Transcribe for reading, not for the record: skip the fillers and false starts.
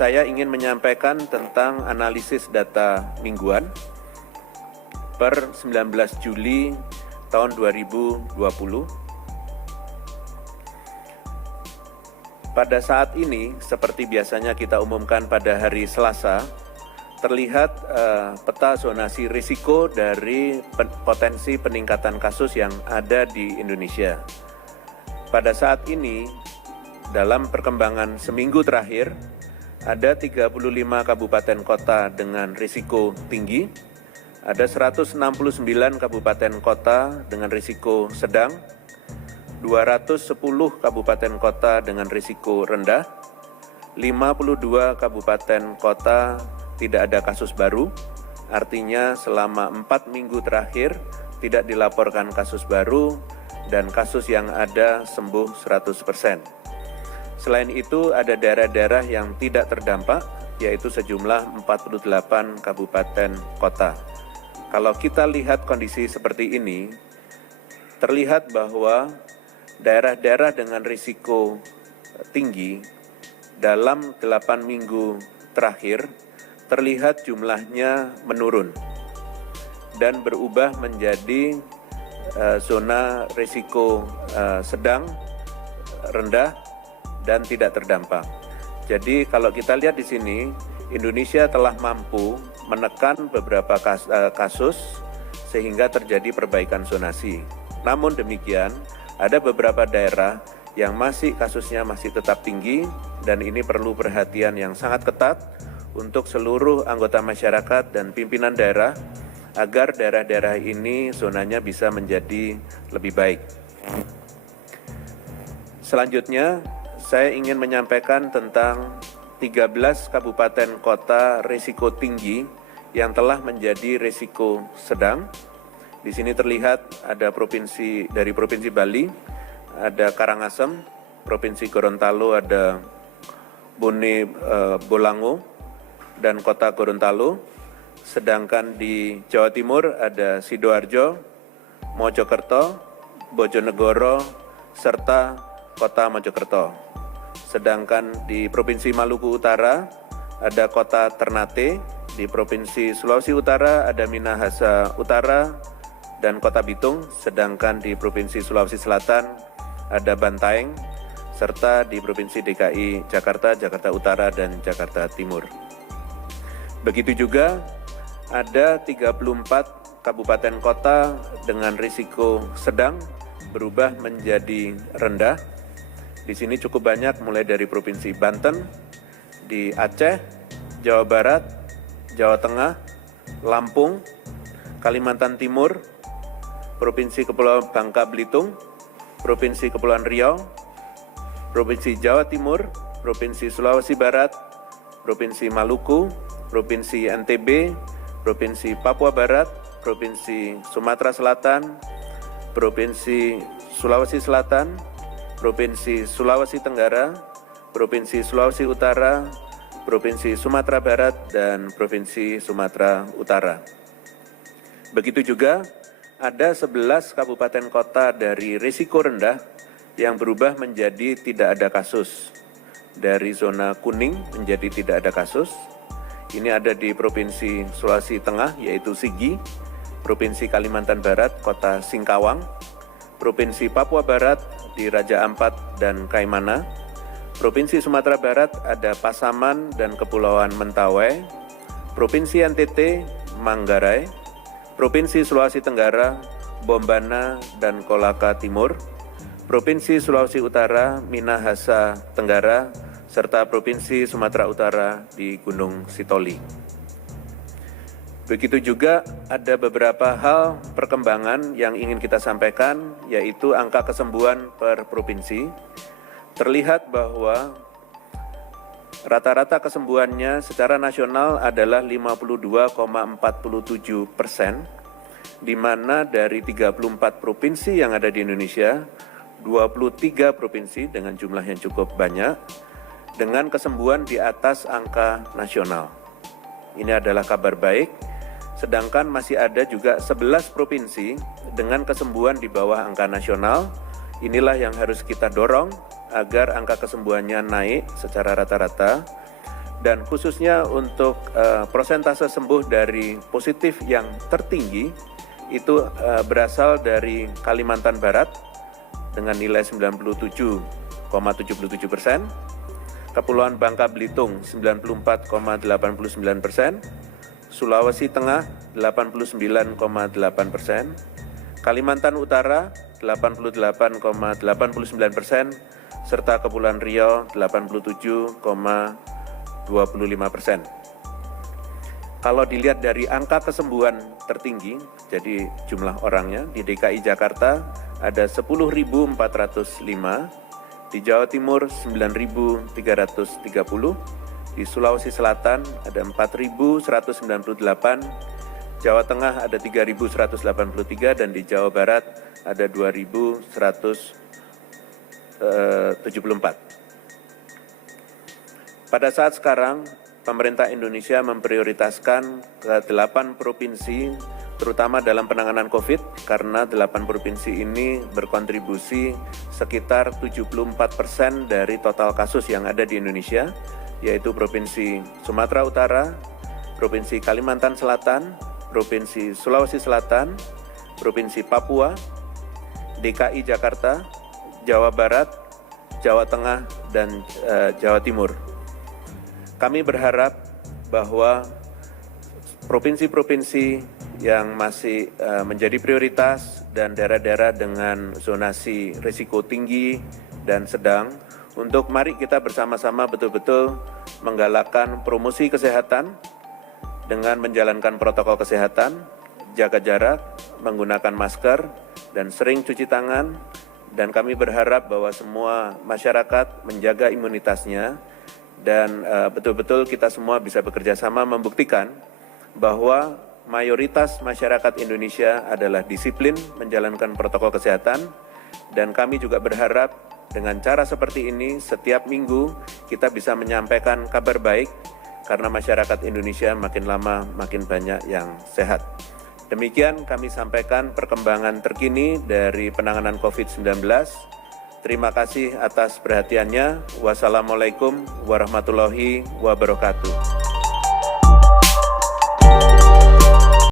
saya ingin menyampaikan tentang analisis data mingguan per 19 Juli tahun 2020. Pada saat ini, seperti biasanya kita umumkan pada hari Selasa, terlihat peta zonasi risiko dari potensi peningkatan kasus yang ada di Indonesia. Pada saat ini, dalam perkembangan seminggu terakhir, ada 35 kabupaten kota dengan risiko tinggi, ada 169 kabupaten kota dengan risiko sedang, 210 kabupaten kota dengan risiko rendah, 52 kabupaten kota tidak ada kasus baru, artinya selama 4 minggu terakhir tidak dilaporkan kasus baru dan kasus yang ada sembuh 100%. Selain itu, ada daerah-daerah yang tidak terdampak, yaitu sejumlah 48 kabupaten kota. Kalau kita lihat kondisi seperti ini, terlihat bahwa daerah-daerah dengan risiko tinggi dalam 8 minggu terakhir, terlihat jumlahnya menurun dan berubah menjadi zona risiko sedang, rendah, dan tidak terdampak. Jadi kalau kita lihat di sini, Indonesia telah mampu menekan beberapa kasus sehingga terjadi perbaikan zonasi. Namun demikian, ada beberapa daerah yang kasusnya masih tetap tinggi dan ini perlu perhatian yang sangat ketat untuk seluruh anggota masyarakat dan pimpinan daerah agar daerah-daerah ini zonanya bisa menjadi lebih baik. Selanjutnya, saya ingin menyampaikan tentang 13 kabupaten kota risiko tinggi yang telah menjadi risiko sedang. Di sini terlihat ada dari Provinsi Bali, ada Karangasem, Provinsi Gorontalo ada Bolango dan Kota Gorontalo. Sedangkan di Jawa Timur ada Sidoarjo, Mojokerto, Bojonegoro, serta Kota Mojokerto. Sedangkan di Provinsi Maluku Utara ada Kota Ternate, di Provinsi Sulawesi Utara ada Minahasa Utara dan Kota Bitung, sedangkan di Provinsi Sulawesi Selatan ada Bantaeng, serta di Provinsi DKI Jakarta, Jakarta Utara, dan Jakarta Timur. Begitu juga ada 34 kabupaten kota dengan risiko sedang berubah menjadi rendah. Di sini cukup banyak mulai dari Provinsi Banten, di Aceh, Jawa Barat, Jawa Tengah, Lampung, Kalimantan Timur, Provinsi Kepulauan Bangka Belitung, Provinsi Kepulauan Riau, Provinsi Jawa Timur, Provinsi Sulawesi Barat, Provinsi Maluku, Provinsi NTB, Provinsi Papua Barat, Provinsi Sumatera Selatan, Provinsi Sulawesi Selatan, Provinsi Sulawesi Tenggara, Provinsi Sulawesi Utara, Provinsi Sumatera Barat, dan Provinsi Sumatera Utara. Begitu juga ada 11 kabupaten kota dari risiko rendah yang berubah menjadi tidak ada kasus. Dari zona kuning menjadi tidak ada kasus. Ini ada di Provinsi Sulawesi Tengah, yaitu Sigi, Provinsi Kalimantan Barat, Kota Singkawang, Provinsi Papua Barat di Raja Ampat dan Kaimana, Provinsi Sumatera Barat ada Pasaman dan Kepulauan Mentawai, Provinsi NTT, Manggarai, Provinsi Sulawesi Tenggara, Bombana dan Kolaka Timur, Provinsi Sulawesi Utara, Minahasa Tenggara, serta Provinsi Sumatera Utara di Gunung Sitoli. Begitu juga ada beberapa hal perkembangan yang ingin kita sampaikan, yaitu angka kesembuhan per provinsi. Terlihat bahwa rata-rata kesembuhannya secara nasional adalah 52,47%, di mana dari 34 provinsi yang ada di Indonesia, 23 provinsi dengan jumlah yang cukup banyak, dengan kesembuhan di atas angka nasional. Ini adalah kabar baik. Sedangkan masih ada juga 11 provinsi dengan kesembuhan di bawah angka nasional. Inilah yang harus kita dorong agar angka kesembuhannya naik secara rata-rata. Dan khususnya untuk persentase sembuh dari positif yang tertinggi itu berasal dari Kalimantan Barat dengan nilai 97,77%, Kepulauan Bangka Belitung 94,89%, Sulawesi Tengah 89,8%, Kalimantan Utara 88,89%, serta Kepulauan Riau 87,25%. Kalau dilihat dari angka kesembuhan tertinggi, jadi jumlah orangnya, di DKI Jakarta ada 10.405, di Jawa Timur 9.330, di Sulawesi Selatan ada 4.198, Jawa Tengah ada 3.183, dan di Jawa Barat ada 2.174. Pada saat sekarang, pemerintah Indonesia memprioritaskan ke 8 provinsi, terutama dalam penanganan COVID, karena 8 provinsi ini berkontribusi sekitar 74% dari total kasus yang ada di Indonesia, yaitu Provinsi Sumatera Utara, Provinsi Kalimantan Selatan, Provinsi Sulawesi Selatan, Provinsi Papua, DKI Jakarta, Jawa Barat, Jawa Tengah, dan Jawa Timur. Kami berharap bahwa provinsi-provinsi yang masih menjadi prioritas dan daerah-daerah dengan zonasi risiko tinggi dan sedang, untuk mari kita bersama-sama betul-betul menggalakkan promosi kesehatan dengan menjalankan protokol kesehatan, jaga jarak, menggunakan masker, dan sering cuci tangan. Dan kami berharap bahwa semua masyarakat menjaga imunitasnya, dan betul-betul kita semua bisa bekerja sama membuktikan bahwa mayoritas masyarakat Indonesia adalah disiplin menjalankan protokol kesehatan, dan kami juga berharap dengan cara seperti ini setiap minggu kita bisa menyampaikan kabar baik karena masyarakat Indonesia makin lama makin banyak yang sehat. Demikian kami sampaikan perkembangan terkini dari penanganan COVID-19. Terima kasih atas perhatiannya. Wassalamualaikum warahmatullahi wabarakatuh.